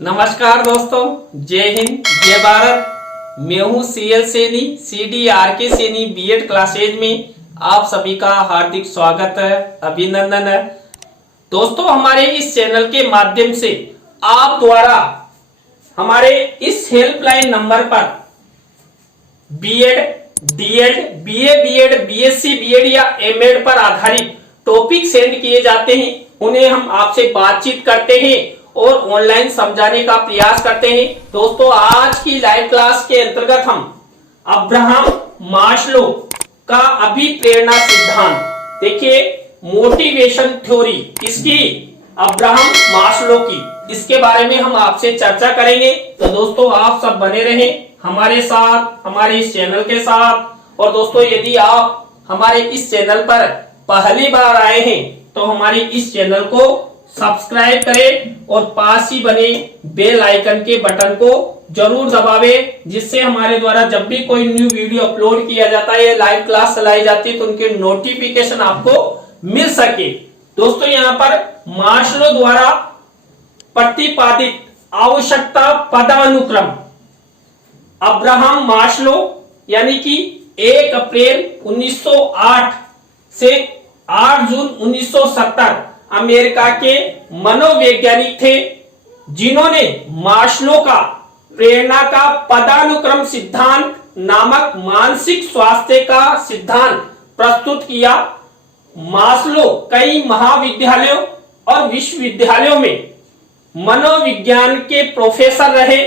नमस्कार दोस्तों, जय हिंद, जय भारत। मैं हूं CL Saini, CDRK Saini BEd classes में आप सभी का हार्दिक स्वागत है, अभिनंदन है। दोस्तों, हमारे इस चैनल के माध्यम से आप द्वारा हमारे इस हेल्पलाइन नंबर पर BEd, DEd, BA BEd, BSc BEd या एमएड पर आधारित टॉपिक सेंड किए जाते हैं। उन्हें हम आपसे बातचीत करते हैं और ऑनलाइन समझाने का प्रयास करते हैं। दोस्तों, आज की लाइव क्लास के अंतर्गत हम अब्राहम मास्लो का अभिप्रेरणा सिद्धांत, देखिए मोटिवेशन थ्योरी इसकी, अब्राहम मास्लो की, इसके बारे में हम आपसे चर्चा करेंगे। तो दोस्तों, आप सब बने रहें हमारे साथ, हमारे इस चैनल के साथ। और दोस्तों, यदि आप हमारे इस चैनल पर पहली बार आए हैं तो हमारे इस चैनल को सब्सक्राइब करें और पास ही बने बेल आइकन के बटन को जरूर दबावें, जिससे हमारे द्वारा जब भी कोई न्यू वीडियो अपलोड किया जाता है, लाइव क्लास चलाई जाती है, तो उनके नोटिफिकेशन आपको मिल सके। दोस्तों, यहाँ पर मास्लो द्वारा प्रतिपादित आवश्यकता पदानुक्रम, अब्राहम मास्लो यानी कि 1 अप्रैल 1908 से 8 जून 1970 अमेरिका के मनोवैज्ञानिक थे, जिन्होंने मास्लो का प्रेरणा का पदानुक्रम सिद्धांत नामक मानसिक स्वास्थ्य का सिद्धांत प्रस्तुत किया। मास्लो कई महाविद्यालयों और विश्वविद्यालयों में मनोविज्ञान के प्रोफेसर रहे।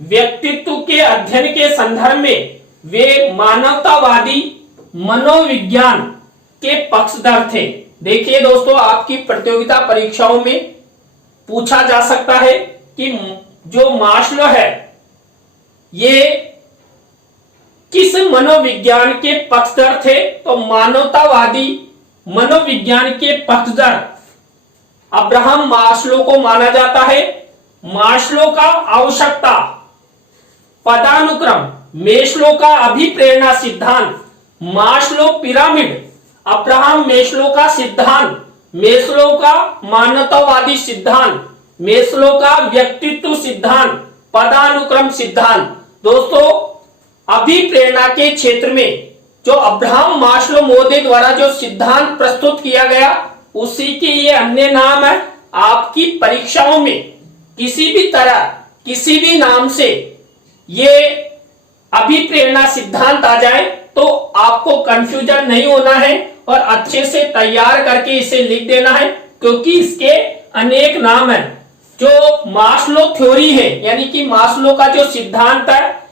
व्यक्तित्व के अध्ययन के संदर्भ में वे मानवतावादी मनोविज्ञान के पक्षधर थे। देखिए दोस्तों, आपकी प्रतियोगिता परीक्षाओं में पूछा जा सकता है कि जो मास्लो है ये किस मनोविज्ञान के पक्षधर थे। तो मानवतावादी मनोविज्ञान के पक्षधर अब्राहम मास्लो को माना जाता है। मास्लो का आवश्यकता पदानुक्रम, मास्लो का अभिप्रेरणा सिद्धांत, मास्लो पिरामिड, अब्राहम मास्लो का सिद्धांत, मास्लो का मानवतावादी सिद्धांत, मास्लो का व्यक्तित्व सिद्धांत, पदानुक्रम सिद्धांत। दोस्तों, अभिप्रेरणा के क्षेत्र में जो अब्राहम मास्लो महोदय द्वारा जो सिद्धांत प्रस्तुत किया गया, उसी के ये अन्य नाम है। आपकी परीक्षाओं में किसी भी तरह, किसी भी नाम से ये अभिप्रेरणा सिद्धांत आ जाए तो आपको कंफ्यूजन नहीं होना है और अच्छे से तैयार करके इसे लिख देना है, क्योंकि इसके अनेक नाम हैं। जो मास्लो थ्योरी है, यानी कि मास्लो का जो सिद्धांत है,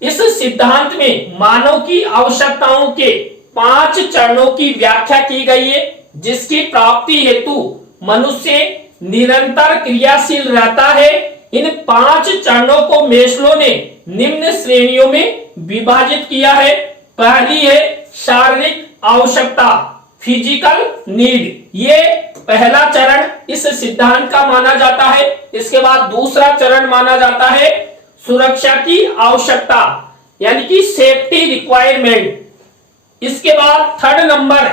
इस सिद्धांत में मानव की आवश्यकताओं के 5 चरणों की व्याख्या की गई है, जिसकी प्राप्ति हेतु मनुष्य निरंतर क्रियाशील रहता है। इन 5 चरणों को मास्लो ने निम्न श्रेणियों में विभाजित किया है। पहली है शारीरिक आवश्यकता, फिजिकल नीड, ये पहला चरण इस सिद्धांत का माना जाता है। इसके बाद दूसरा चरण माना जाता है सुरक्षा की आवश्यकता, यानी कि सेफ्टी रिक्वायरमेंट। इसके बाद 3rd नंबर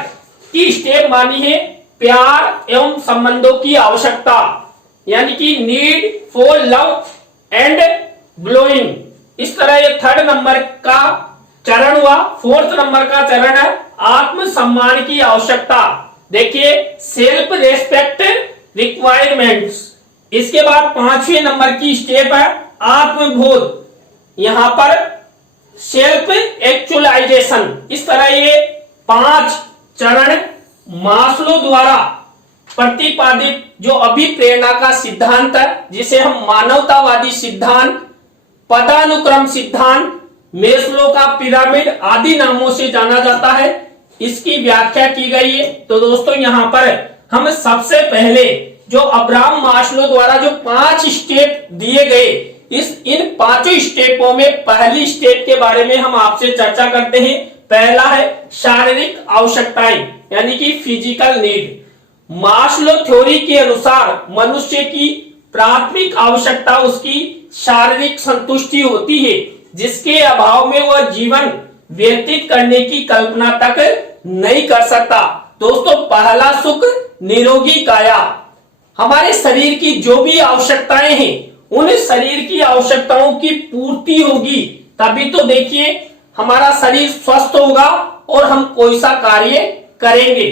की स्टेप मानी है प्यार एवं संबंधों की आवश्यकता, यानी कि need for love and belonging. इस तरह ये 3rd नंबर का चरण हुआ। 4th नंबर का चरण है आत्म सम्मान की आवश्यकता, देखिए सेल्फ रेस्पेक्ट रिक्वायरमेंट्स। इसके बाद 5वें नंबर की स्टेप है आत्मबोध, यहां पर सेल्फ एक्चुअलाइजेशन। इस तरह ये 5 चरण मास्लो द्वारा प्रतिपादित जो अभिप्रेरणा का सिद्धांत है, जिसे हम मानवतावादी सिद्धांत, पदानुक्रम सिद्धांत, मास्लो का पिरामिड आदि नामों से जाना जाता है, इसकी व्याख्या की गई है। तो दोस्तों, यहाँ पर हम सबसे पहले जो अब्राहम मास्लो द्वारा जो 5 स्टेप दिए गए, इन 5 स्टेपों में पहली स्टेप के बारे में हम आपसे चर्चा करते हैं। पहला है शारीरिक आवश्यकताएं, यानी कि फिजिकल नीड। मास्लो थ्योरी के अनुसार मनुष्य की प्राथमिक आवश्यकता उसकी शारीरिक संतुष्टि होती है, जिसके अभाव में वह जीवन व्यतीत करने की कल्पना तक नहीं कर सकता। दोस्तों, पहला सुख निरोगी काया, हमारे शरीर की जो भी आवश्यकताएं हैं उन शरीर की आवश्यकताओं की पूर्ति होगी, तभी तो देखिए हमारा शरीर स्वस्थ होगा और हम कोई सा कार्य करेंगे।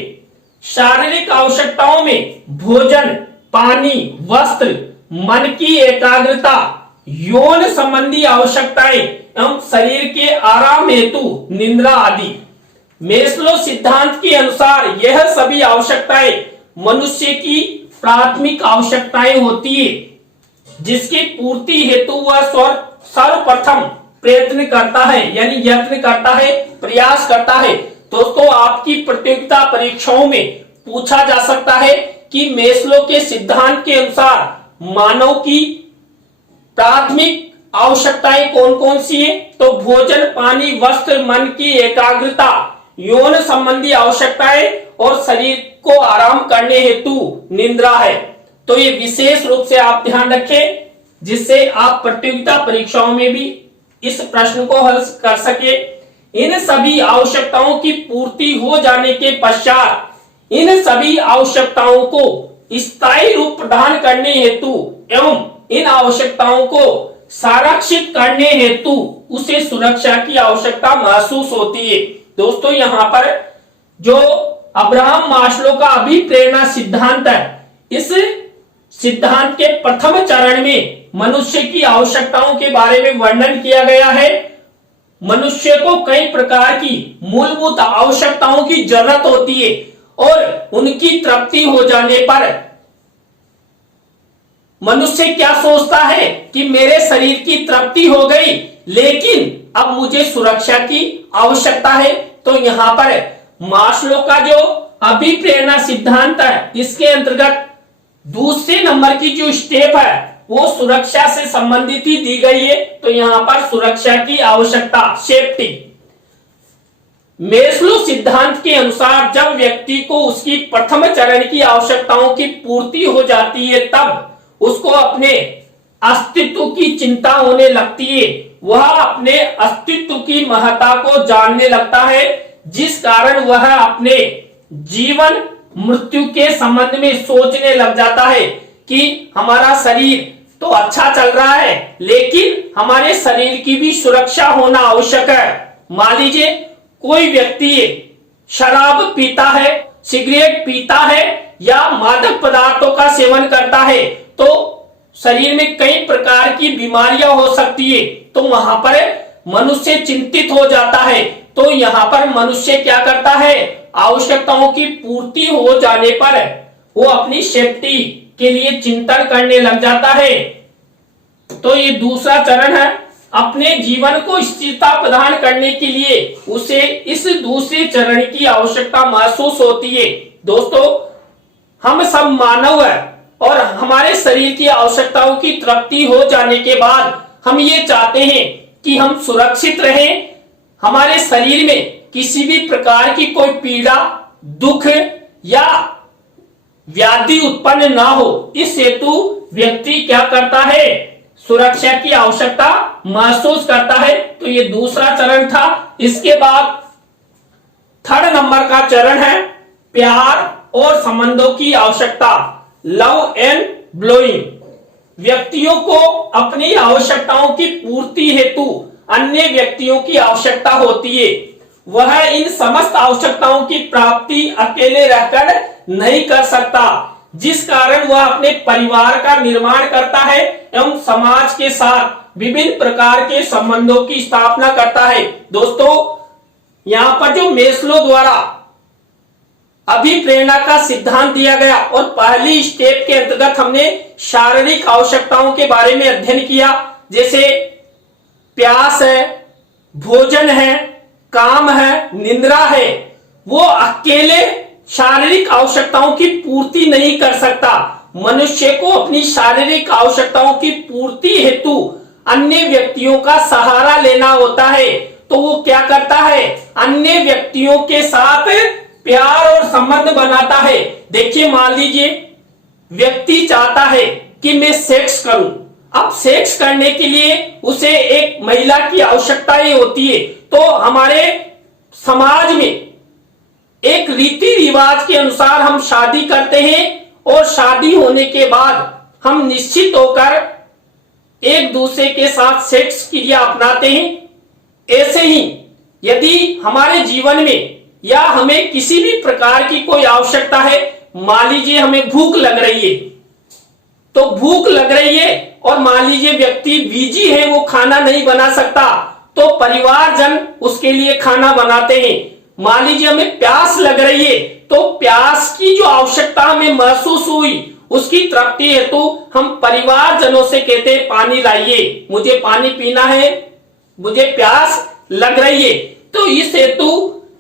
शारीरिक आवश्यकताओं में भोजन, पानी, वस्त्र, मन की एकाग्रता, यौन संबंधी आवश्यकताएं एवं शरीर के आराम हेतु निद्रा आदि। मेस्लो सिद्धांत के अनुसार यह सभी आवश्यकताएं मनुष्य की प्राथमिक आवश्यकताएं होती है, जिसकी पूर्ति हेतु वह सर्वप्रथम प्रयत्न करता है, यानी यत्न करता है, प्रयास करता है। दोस्तों, आपकी प्रतियोगिता परीक्षाओं में पूछा जा सकता है कि मेस्लो के सिद्धांत के अनुसार मानव की प्राथमिक आवश्यकताएं कौन कौन सी है? तो भोजन, पानी, वस्त्र, मन की एकाग्रता, यौन संबंधी आवश्यकताएं और शरीर को आराम करने हेतु निद्रा है। तो ये विशेष रूप से आप ध्यान रखें, जिससे आप प्रतियोगिता परीक्षाओं में भी इस प्रश्न को हल कर सके। इन सभी आवश्यकताओं की पूर्ति हो जाने के पश्चात इन सभी आवश्यकताओं को स्थायी रूप प्रदान करने हेतु एवं इन आवश्यकताओं को संरक्षित करने हेतु उसे सुरक्षा की आवश्यकता महसूस होती है। दोस्तों, यहाँ पर जो अब्राहम मास्लो का अभिप्रेरणा सिद्धांत है, इस सिद्धांत के प्रथम चरण में मनुष्य की आवश्यकताओं के बारे में वर्णन किया गया है। मनुष्य को कई प्रकार की मूलभूत आवश्यकताओं की जरूरत होती है और उनकी तृप्ति हो जाने पर मनुष्य क्या सोचता है कि मेरे शरीर की तृप्ति हो गई, लेकिन अब मुझे सुरक्षा की आवश्यकता है। तो यहाँ पर मास्लो का जो अभिप्रेरणा सिद्धांत है, इसके अंतर्गत दूसरे नंबर की जो स्टेप है वो सुरक्षा से संबंधित ही दी गई है। तो यहाँ पर सुरक्षा की आवश्यकता, सेफ्टी। मेस्लो सिद्धांत के अनुसार जब व्यक्ति को उसकी प्रथम चरण की आवश्यकताओं की पूर्ति हो जाती है, तब उसको अपने अस्तित्व की चिंता होने लगती है। वह अपने अस्तित्व की महत्ता को जानने लगता है, जिस कारण वह अपने जीवन मृत्यु के संबंध में सोचने लग जाता है कि हमारा शरीर तो अच्छा चल रहा है, लेकिन हमारे शरीर की भी सुरक्षा होना आवश्यक है। मान लीजिए कोई व्यक्ति शराब पीता है, सिगरेट पीता है या मादक पदार्थों का सेवन करता है, तो शरीर में कई प्रकार की बीमारियां हो सकती है। तो वहां पर मनुष्य चिंतित हो जाता है। तो यहाँ पर मनुष्य क्या करता है? आवश्यकताओं की पूर्ति हो जाने पर वो अपनी सेफ्टी के लिए चिंतन करने लग जाता है। तो ये दूसरा चरण है। अपने जीवन को स्थिरता प्रदान करने के लिए उसे इस दूसरे चरण की आवश्यकता महसूस होती है। दोस्तों, हम सब मानव है और हमारे शरीर की आवश्यकताओं की तृप्ति हो जाने के बाद हम ये चाहते हैं कि हम सुरक्षित रहें, हमारे शरीर में किसी भी प्रकार की कोई पीड़ा, दुख या व्याधि उत्पन्न ना हो। इस हेतु व्यक्ति क्या करता है? सुरक्षा की आवश्यकता महसूस करता है। तो ये दूसरा चरण था। इसके बाद थर्ड नंबर का चरण है प्यार और संबंधों की आवश्यकता, लव एंड ब्लोइंग। व्यक्तियों को अपनी आवश्यकताओं की पूर्ति हेतु अन्य व्यक्तियों की आवश्यकता होती है। वह इन समस्त आवश्यकताओं की प्राप्ति अकेले रहकर नहीं कर सकता, जिस कारण वह अपने परिवार का निर्माण करता है एवं समाज के साथ विभिन्न प्रकार के संबंधों की स्थापना करता है। दोस्तों, यहाँ पर जो मेस्लो द्वारा अभिप्रेरणा का सिद्धांत दिया गया और पहली स्टेप के अंतर्गत हमने शारीरिक आवश्यकताओं के बारे में अध्ययन किया, जैसे प्यास है, भोजन है, काम है, निद्रा है। वो अकेले शारीरिक आवश्यकताओं की पूर्ति नहीं कर सकता। मनुष्य को अपनी शारीरिक आवश्यकताओं की पूर्ति हेतु अन्य व्यक्तियों का सहारा लेना होता है। तो वो क्या करता है? अन्य व्यक्तियों के साथ प्यार और संबंध बनाता है। देखिए, मान लीजिए व्यक्ति चाहता है कि मैं सेक्स करूं। अब सेक्स करने के लिए उसे एक महिला की आवश्यकता ही होती है। तो हमारे समाज में एक रीति रिवाज के अनुसार हम शादी करते हैं और शादी होने के बाद हम निश्चित होकर एक दूसरे के साथ सेक्स क्रिया अपनाते हैं। ऐसे ही यदि हमारे जीवन में या हमें किसी भी प्रकार की कोई आवश्यकता है, मान लीजिए हमें भूख लग रही है, तो भूख लग रही है और मान लीजिए व्यक्ति बिजी है, वो खाना नहीं बना सकता, तो परिवारजन उसके लिए खाना बनाते हैं। मान लीजिए हमें प्यास लग रही है, तो प्यास की जो आवश्यकता हमें महसूस हुई उसकी तृप्ति हेतु हम परिवारजनों से कहते हैं पानी लाइए, मुझे पानी पीना है, मुझे प्यास लग रही है। तो इस हेतु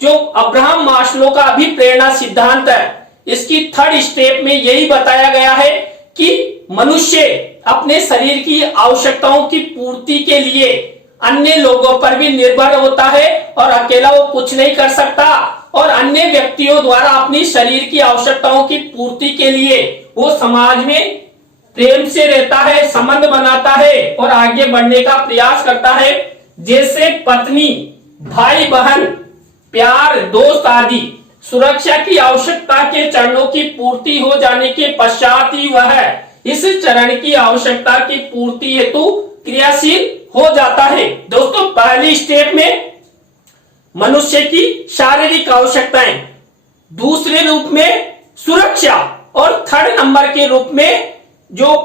जो अब्राहम मास्लो का अभिप्रेरणा सिद्धांत है, इसकी थर्ड स्टेप में यही बताया गया है कि मनुष्य अपने शरीर की आवश्यकताओं की पूर्ति के लिए अन्य लोगों पर भी निर्भर होता है और अकेला वो कुछ नहीं कर सकता, और अन्य व्यक्तियों द्वारा अपनी शरीर की आवश्यकताओं की पूर्ति के लिए वो समाज में प्रेम से रहता है, संबंध बनाता है और आगे बढ़ने का प्रयास करता है। जैसे पत्नी, भाई बहन, प्यार, दोस्त आदि सुरक्षा की आवश्यकता के चरणों की पूर्ति हो जाने के पश्चात ही वह इस चरण की आवश्यकता की पूर्ति हेतु क्रियाशील हो जाता है। दोस्तों, पहली स्टेप में मनुष्य की शारीरिक आवश्यकताएं, दूसरे रूप में सुरक्षा, और थर्ड नंबर के रूप में जो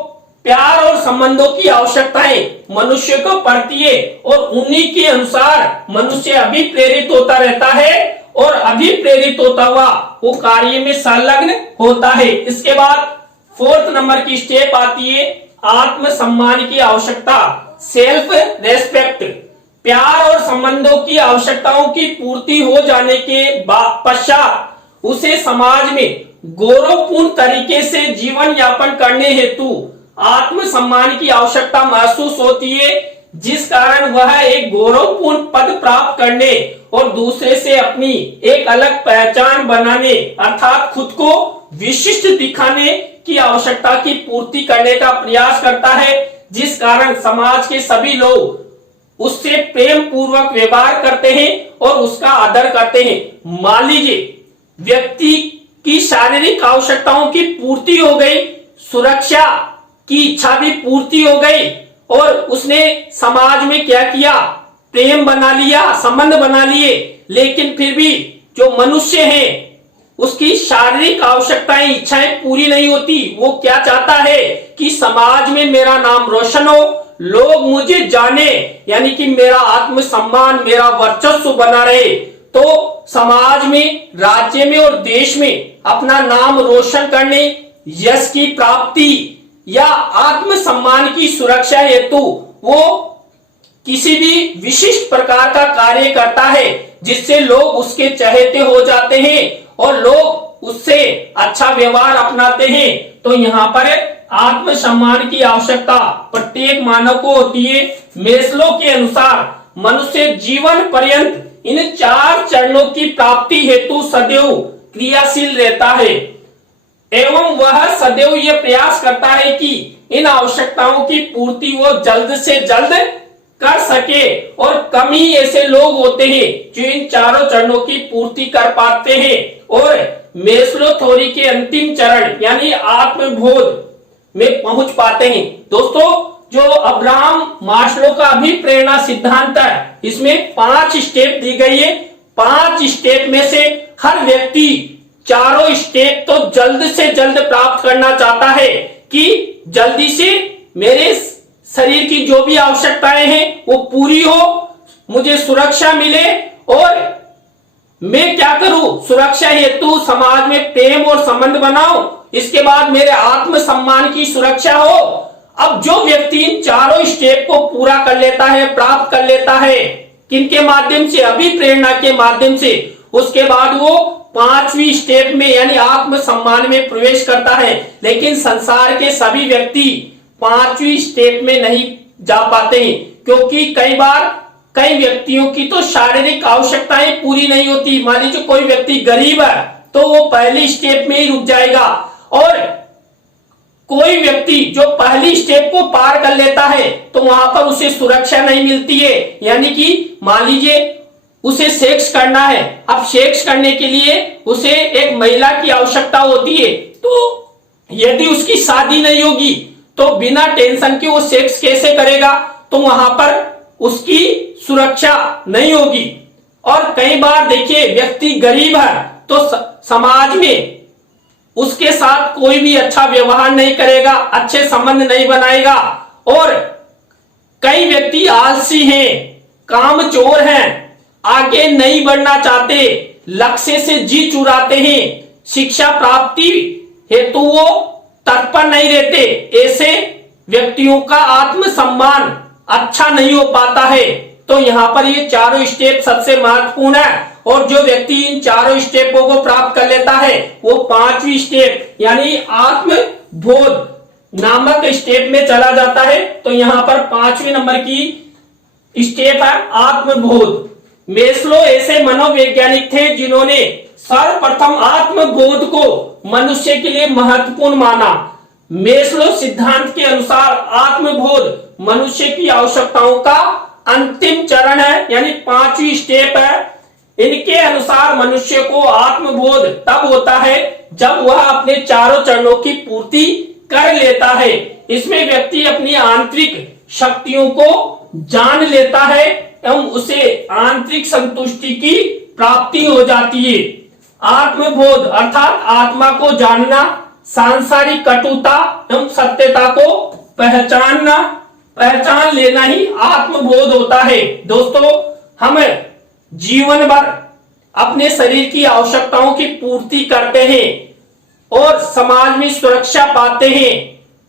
प्यार और संबंधों की आवश्यकताएं मनुष्य को पड़ती है, और उन्हीं के अनुसार मनुष्य अभिप्रेरित होता रहता है और अभिप्रेरित होता हुआ वो कार्य में संलग्न होता है। इसके बाद फोर्थ नंबर की स्टेप आती है आत्म सम्मान की आवश्यकता, सेल्फ रेस्पेक्ट। प्यार और संबंधों की आवश्यकताओं की पूर्ति हो जाने के पश्चात उसे समाज में गौरवपूर्ण तरीके से जीवन यापन करने हेतु आत्म सम्मान की आवश्यकता महसूस होती है, जिस कारण वह एक गौरवपूर्ण पद प्राप्त करने और दूसरे से अपनी एक अलग पहचान बनाने अर्थात खुद को विशिष्ट दिखाने की आवश्यकता की पूर्ति करने का प्रयास करता है, जिस कारण समाज के सभी लोग उससे प्रेम पूर्वक व्यवहार करते हैं और उसका आदर करते हैं। मान लीजिए व्यक्ति की शारीरिक आवश्यकताओं की पूर्ति हो गई, सुरक्षा की इच्छा भी पूर्ति हो गई, और उसने समाज में क्या किया, प्रेम बना लिया, संबंध बना लिए, लेकिन फिर भी जो मनुष्य है उसकी शारीरिक आवश्यकताएं, इच्छाएं पूरी नहीं होती। वो क्या चाहता है कि समाज में मेरा नाम रोशन हो, लोग मुझे जाने, यानी कि मेरा आत्म सम्मान, मेरा वर्चस्व बना रहे, तो समाज में, राज्य में और देश में अपना नाम रोशन करने, यश की प्राप्ति या आत्म सम्मान की सुरक्षा हेतु वो किसी भी विशिष्ट प्रकार का कार्य करता है, जिससे लोग उसके चहेते हो जाते हैं और लोग उससे अच्छा व्यवहार अपनाते हैं। तो यहाँ पर आत्म सम्मान की आवश्यकता प्रत्येक मानव को होती है। मेस्लो के अनुसार मनुष्य जीवन पर्यंत इन 4 चरणों की प्राप्ति हेतु सदैव क्रियाशील रहता है, एवं वह सदैव यह प्रयास करता है कि इन आवश्यकताओं की पूर्ति वो जल्द से जल्द कर सके, और कम ही ऐसे लोग होते हैं जो इन 4 चरणों की पूर्ति कर पाते हैं और मेस्लो थ्योरी के अंतिम चरण यानी आत्मबोध में पहुंच पाते हैं। दोस्तों, जो अब्राहम मास्लो का अभिप्रेरणा सिद्धांत है, इसमें 5 स्टेप दी गई है। 5 स्टेप में से हर व्यक्ति 4 स्टेप तो जल्द से जल्द प्राप्त करना चाहता है कि जल्दी से मेरे शरीर की जो भी आवश्यकताएं हैं वो पूरी हो, मुझे सुरक्षा मिले, और मैं क्या करूं, सुरक्षा हेतु समाज में प्रेम और संबंध बनाऊं, इसके बाद मेरे आत्म सम्मान की सुरक्षा हो। अब जो व्यक्ति इन 4 स्टेप को पूरा कर लेता है, प्राप्त कर लेता है, किनके माध्यम से, अभिप्रेरणा के माध्यम से, उसके बाद वो 5वीं स्टेप में यानी आत्म सम्मान में प्रवेश करता है। लेकिन संसार के सभी व्यक्ति 5वीं स्टेप में नहीं जा पाते हैं, क्योंकि कई बार कई व्यक्तियों की तो शारीरिक आवश्यकताएं पूरी नहीं होती। मान लीजिए कोई व्यक्ति गरीब है तो वो पहली स्टेप में ही रुक जाएगा, और कोई व्यक्ति जो पहली स्टेप को पार कर लेता है तो वहां पर उसे सुरक्षा नहीं मिलती है। यानी कि मान लीजिए उसे सेक्स करना है, अब सेक्स करने के लिए उसे एक महिला की आवश्यकता होती है, तो यदि उसकी शादी नहीं होगी तो बिना टेंशन के वो सेक्स कैसे करेगा, तो वहां पर उसकी सुरक्षा नहीं होगी। और कई बार देखिए व्यक्ति गरीब है तो समाज में उसके साथ कोई भी अच्छा व्यवहार नहीं करेगा, अच्छे संबंध नहीं बनाएगा। और कई व्यक्ति आलसी हैं, कामचोर हैं, आगे नहीं बढ़ना चाहते, लक्ष्य से जी चुराते हैं, शिक्षा प्राप्ति हेतु वो तत्पर नहीं रहते। ऐसे व्यक्तियों का आत्मसम्मान अच्छा नहीं हो पाता है। तो यहाँ पर ये चारों स्टेप सबसे महत्वपूर्ण है। और जो व्यक्ति इन चारों स्टेपों को प्राप्त कर लेता है वो पांचवी स्टेप यानी आत्मबोध नामक स्टेप में चला जाता है। तो यहाँ पर पांचवी नंबर की स्टेप है आत्मबोध। मेस्लो ऐसे मनोवैज्ञानिक थे जिन्होंने सर्वप्रथम आत्मबोध को मनुष्य के लिए महत्वपूर्ण माना। मेस्लो सिद्धांत के अनुसार आत्मबोध मनुष्य की आवश्यकताओं का अंतिम चरण है, यानी पांचवी स्टेप है। इनके अनुसार मनुष्य को आत्मबोध तब होता है जब वह अपने चारों चरणों की पूर्ति कर लेता है। इसमें व्यक्ति अपनी आंतरिक शक्तियों को जान लेता है एवं उसे आंतरिक संतुष्टि की प्राप्ति हो जाती है। आत्मबोध अर्थात आत्मा को जानना, सांसारिक कटुता एवं सत्यता को पहचान लेना ही आत्मबोध होता है। दोस्तों, हम जीवन भर अपने शरीर की आवश्यकताओं की पूर्ति करते हैं और समाज में सुरक्षा पाते हैं।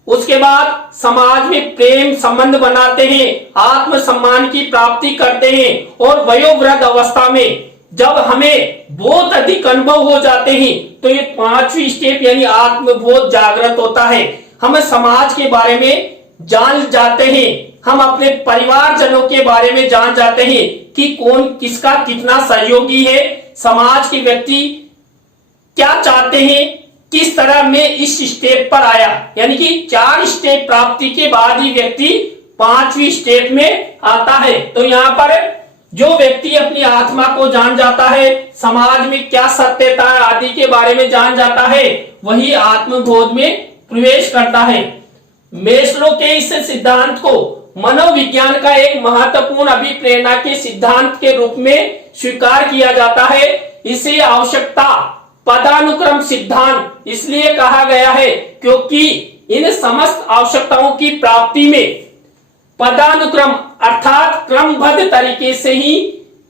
उसके बाद समाज में प्रेम संबंध बनाते हैं, आत्मसम्मान की प्राप्ति करते हैं और वयोवृद्ध अवस्था में जब हमें बहुत अधिक अनुभव हो जाते हैं तो ये पांचवी स्टेप यानी आत्मबोध जागृत होता है। हम समाज के बारे में जान जाते हैं, हम अपने परिवारजनों के बारे में जान जाते हैं कि कौन किसका कितना सहयोगी है, समाज के व्यक्ति क्या चाहते हैं, किस तरह में इस स्टेप पर आया। यानी कि 4 स्टेप प्राप्ति के बाद ही व्यक्ति पांचवी स्टेप में आता है। तो यहाँ पर जो व्यक्ति अपनी आत्मा को जान जाता है, समाज में क्या सत्यता आदि के बारे में जान जाता है, वही आत्मबोध में प्रवेश करता है। मेस्लो के इस सिद्धांत को मनोविज्ञान का एक महत्वपूर्ण अभिप्रेरणा के सिद्धांत के रूप में स्वीकार किया जाता है। इसे आवश्यकता पदानुक्रम सिद्धांत इसलिए कहा गया है क्योंकि इन समस्त आवश्यकताओं की प्राप्ति में पदानुक्रम अर्थात क्रमबद्ध तरीके से ही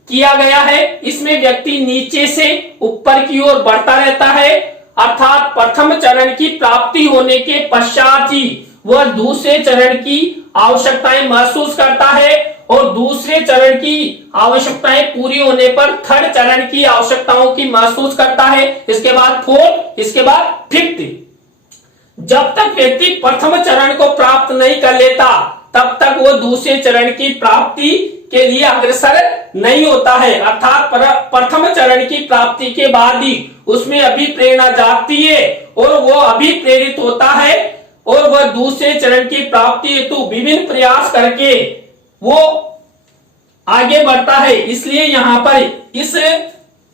किया गया है। इसमें व्यक्ति नीचे से ऊपर की ओर बढ़ता रहता है, अर्थात प्रथम चरण की प्राप्ति होने के पश्चात ही वह दूसरे चरण की आवश्यकताएं महसूस करता है और दूसरे चरण की आवश्यकताएं पूरी होने पर थर्ड चरण की आवश्यकताओं की महसूस करता है। इसके बाद फोर्थ, इसके बाद फिफ्थ। जब तक व्यक्ति प्रथम चरण को प्राप्त नहीं कर लेता तब तक वो दूसरे चरण की प्राप्ति के लिए अग्रसर नहीं होता है, अर्थात प्रथम चरण की प्राप्ति के बाद ही उसमें अभिप्रेरणा जागती है और वो अभिप्रेरित होता है और वह दूसरे चरण की प्राप्ति हेतु विभिन्न प्रयास करके वो आगे बढ़ता है। इसलिए यहाँ पर इस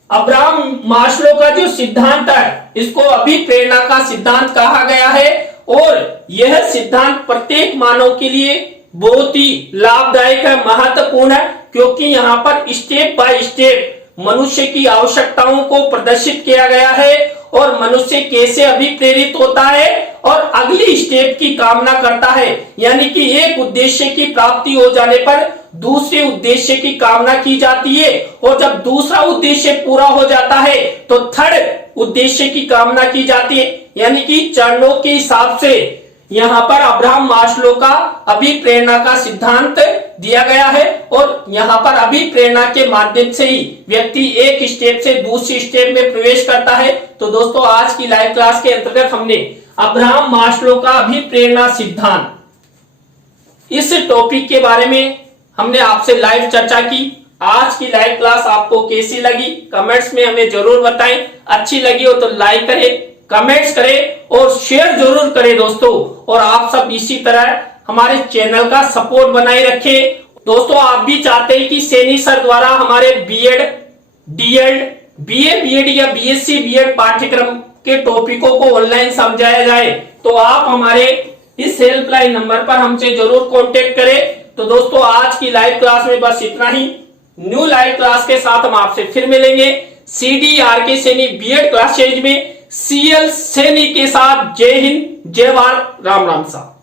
अब्राहम मास्लो का जो सिद्धांत है इसको अभिप्रेरणा का सिद्धांत कहा गया है और यह सिद्धांत प्रत्येक मानव के लिए बहुत ही लाभदायक है, महत्वपूर्ण है, क्योंकि यहाँ पर स्टेप बाय स्टेप मनुष्य की आवश्यकताओं को प्रदर्शित किया गया है और मनुष्य कैसे अभिप्रेरित होता है और अगली स्टेप की कामना करता है। यानी कि एक उद्देश्य की प्राप्ति हो जाने पर दूसरे उद्देश्य की कामना की जाती है और जब दूसरा उद्देश्य पूरा हो जाता है तो थर्ड उद्देश्य की कामना की जाती है। यानी कि चरणों के हिसाब से यहाँ पर अब्राहम मास्लो का अभिप्रेरणा का सिद्धांत दिया गया है और यहाँ पर अभिप्रेरणा के माध्यम से ही व्यक्ति एक स्टेप से दूसरी स्टेप में प्रवेश करता है। तो दोस्तों, आज की लाइव क्लास के अंतर्गत हमने अब्राहम मास्लो का अभिप्रेरणा सिद्धांत इस टॉपिक के बारे में हमने आपसे लाइव चर्चा की। आज की लाइव क्लास आपको कैसी लगी कमेंट्स में हमें जरूर बताएं। अच्छी लगी हो तो लाइक करें, कमेंट्स करें और शेयर जरूर करें दोस्तों। और आप सब इसी तरह हमारे चैनल का सपोर्ट बनाए रखें। दोस्तों, आप भी चाहते हैं कि सैनी सर द्वारा हमारे बीएड, डीएड, बीए बीएड या बीएससी बीएड पाठ्यक्रम के टॉपिकों को ऑनलाइन समझाया जाए तो आप हमारे इस हेल्पलाइन नंबर पर हमसे जरूर कांटेक्ट करें। तो दोस्तों आज की लाइव क्लास में बस इतना ही। न्यू लाइव क्लास के साथ हम आपसे फिर मिलेंगे CDRK सैनी बीएड क्लासेज में CL सैनी के साथ। जय हिंद, जय भारत, राम राम साहब।